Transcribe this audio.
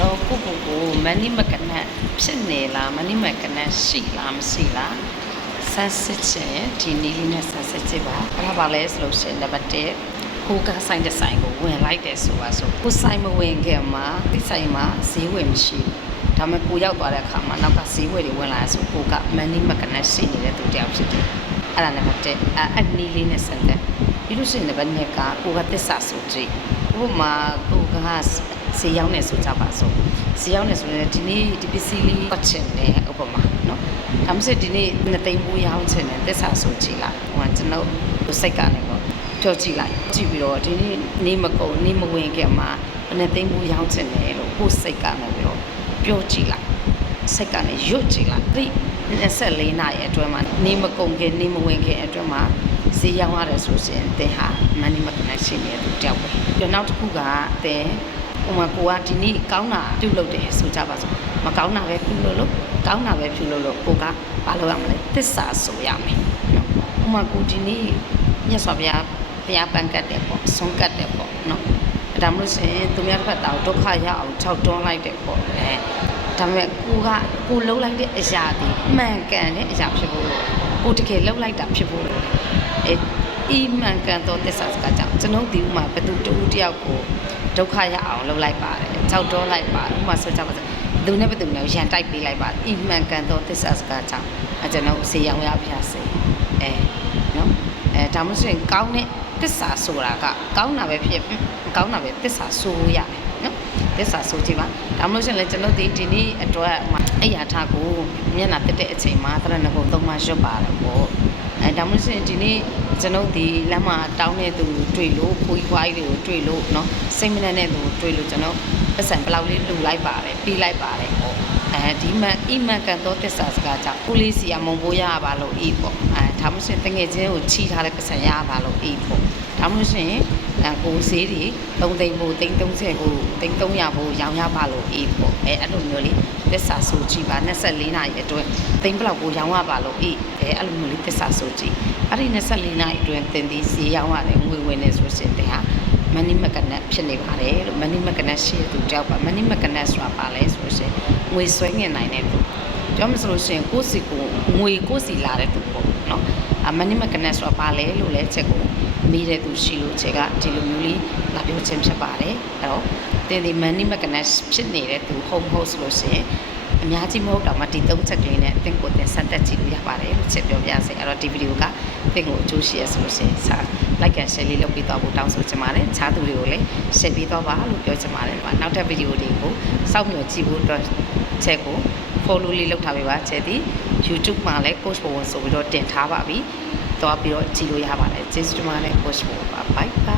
တော့ကိုမနီမကနက်ဖြစ်နေလားမနီမကနက်ရှိလားမရှိလားဆန်းစစ်ချင်ဒီနီးလေးနဲ့ဆန်းစစ်ကြည့်ပါဘာပါလဲဆိုလို့ရှိရင်နံပါတ်1ကိုကဆိုင်တဲ့ဆိုင်ကိုဝင်လိုက်တယ်ဆိုပါဆိုကိုဆိုင်မဝင်ခင်မှာဒီဆိုင်မှာဈေးဝယ်မရှိဘူးဒါပေမဲ့ကိုရောက်သွားတဲ့အခါမှာနောက်ကဈေးဝယ်တွေဝင်လာဆိုကိုကမနီမကနက်ရှိနေတဲ့သူတယောက်ဖြစ်တယ်အဲ့ဒါနံပါတ်1အဲ့နီးလေးနဲ့ဆန်းတဲ့ပြီးလို့ရှိရင်နံပါတ်2ကကိုကသစ္စာဆိုကြည့်ဥပမာကိုကဈေးရောက်နေဆိုကြပါစို့ဈေးရောက်နေဆိုရင်ဒီနေ့ဒီပစ္စည်းလေးပတ်ချင်တယ်ဥပမာနော်ဒါမှမဟုတ်ဒီနေ့2သိန်းဘူးရောင်းချင်တယ်သစ္စာဆိုကြည့်လိုက်ဟိုကကျွန်တော်စိတ်ကနေပေါ့ပြောကြည့်လိုက်ကြည့်ပြီးတော့ဒီနေ့နေမကုန်နေမဝင်ခင်မှာ2သိန်းဘူးရောင်းချင်တယ်လို့ကိုယ်စိတ်ကနေပြီးတော့ပြောကြည့်လိုက်စိတ်ကနေရွတ်ကြည့်လိုက်ဒီ24နာရီအတွင်းမှာနေမကုန်ခင်နေမဝင်ခင်အတွင်းမှာဈေးရောက်ရတယ်ဆိုရင်သင်ဟာမနီမကနက်ရှိနေတဲ့တယောက်ပဲပြီးနောက်တစ်ခုကသင်ဥမာကိုကဒီနေ့ကောင်းတာပြုတ်လုပ်တယ်ဆိုကြပါစို့မကောင်းတာပဲပြုတ်လို့ကောင်းတာပဲပြုတ်လို့ကိုကဘာလုပ်ရမလဲသစ္စာဆိုရမယ်နော်ဥမာကိုဒီနေ့မြတ်စွာဘုရားပန်းကတ်တယ်ပေါ့ဆုံးကတ်တယ်ပေါ့နော်ဒါမှမဟုတ်ရှင်သူများတစ်ဖက်တောင်ဒုက္ခရအောင်6တွန်းလိုက်တယ်ပေါ့ဒါပေမဲ့ကိုလှုပ်လိုက်တဲ့အရာဒီမှန်ကန်တဲ့အရာဖြစ်ဖို့ကိုတကယ်လှုပ်လိုက်တာဖြစ်ဖို့အီမှန်ကန်တော့သစ္စာစကားကြောင့်ကျွန်တော်ဒီဥမာဘသူတူတယောက်ကိုဒုက္ခရအောင်လုပ်လိုက်ပါတယ်6တွန်းလိုက်ပါဥမာဆိုကြပါစို့သူနဲ့ဘသူနဲ့ရန်တိုက်ပေးလိုက်ပါအီမှန်ကန်တော့သစ္စာစကားကြောင့်ကျွန်တော်ဈေးရောင်းရဖျားစေနော်ဒါမှမဟုတ်ရင်ကောင်းတဲ့သစ္စာဆိုတာကကောင်းတာပဲဖြစ်ကောင်းတာပဲသစ္စာဆိုရတယ်နော်သစ္စာဆိုကြည့်ပါဒါမှမဟုတ်ရင်လည်းကျွန်တော်ဒီနေ့အတွက်အဲ့ရထားကိုမျက်နှာတက်တဲ့အချိန်မှာသရဏဂုံ3မှရွတ်ပါတယ်ပေါ့ဒါမှမဟုတ်ရင်ဒီနေ့ကျွန်တော်ဒီလမ်းမှာတောင်းတဲ့သူတွေ့လို့ကိုကြီးခွားကြီးတွေကိုတွေ့လို့နော်စိတ်မနှံ့တဲ့သူတွေ့လို့ကျွန်တော်ပတ်စံဘလောက်လေးလူလိုက်ပါတယ်ပြီးလိုက်ပါတယ်ပေါ့ဒီမှန်အိမှန်ကန်တော့သစ္စာစကားကြောင့်ကိုလေးစီအမုံဘိုးရပါလို့ဤပေါ့ဒါမှမဟုတ်တငယ်ချင်းကိုချီထားတဲ့ပတ်စံရပါလို့ဤပေါ့ဒါမှမဟုတ်ရင်ကိုဈေးတွေ3သိန်းဘူး330ဘူး300ဘူးရောင်းရပါလို့ဤပေါ့အဲ့လိုမျိုးလေးသစ္စာဆိုကြည့်ပါ24နာရီအတွင်းသိန်းဘလောက်ကိုရောင်းရပါလို့ဤအဲ့လိုမျိုးလေးသစ္စာဆိုကြည့်အဲ့ဒီ24နာရီအတွင်းတင်သည်ဈေးရောင်းရတယ်ငွေဝင်နေဆိုရှင်တင်ဟာမနီမကနက်ဖြစ်နေပါတယ်လို့မနီမကနက်ရှိတဲ့သူတယောက်ပါမနီမကနက်ဆိုတာပါလဲဆိုရှင်ငွေဆွဲငင်နိုင်တဲ့သူပြောမလို့ရှင်ကိုစီကိုငွေကိုစီလာတဲ့သူပေါ့နော်မနီမကနက်ဆိုတာပါလဲလို့လဲချက်ကိုမိတဲ့သူရှိလို့ချက်ကဒီလိုမျိုးလေးလာပြောချင်းဖြစ်ပါတယ်အဲ့တော့တင်ဒီမနီမကနက်ဖြစ်နေတဲ့သူ home host လို့ရှင်အများကြီးမဟုတ်တော့မှဒီ3ချက်ကလေးနဲ့အသင်ကိုသင်ဆက်သက်ကြည့်လို့ရပါတယ်လို့ချက်ပြောပြစေအဲ့တော့ဒီဗီဒီယိုကသင်ကိုအကျိုးရှိရဆိုလို့ရှင်စာ like and share လေးလုပ်ပြီးတော့ဖို့တောင်းဆိုချင်ပါတယ်ခြားသူတွေကိုလည်း share ပြီးတော့ပါလို့ပြောချင်ပါတယ်နောက်ထပ်ဗီဒီယိုတွေကိုစောင့်မျှော်ကြည့်ဖို့အတွက်ချက်ကို follow လေးလုပ်ထားပေးပါချက်ဒီ YouTube မှာလည်း coach ဘဝင်ဆိုပြီးတော့တင်ထားပါပြီသွားပြီးတော့ကြည့်လို့ရပါတယ်ကျေးဇူးတင်ပါတယ် coach ဘဝ bye bye